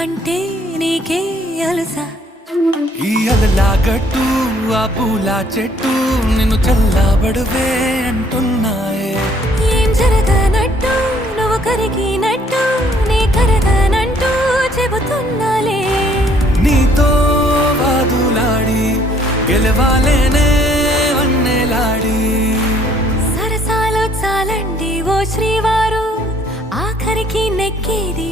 అంటే నీకే అలుసా? ఈ అలలా గట్టు ఆ పూల చెట్టు నిన్ను చల్లబడువే అంటున్నాయే. ఏం జరగనట్టు నువ్వు కరిగినట్టు నీ కరగనంటూ చెబుతున్నాలే. నీతో వాదులాడి గెలవాలేనే వన్నెలాడి. సరసాలు చాలండి ఓ శ్రీవారు, ఆఖరికి నెక్కేది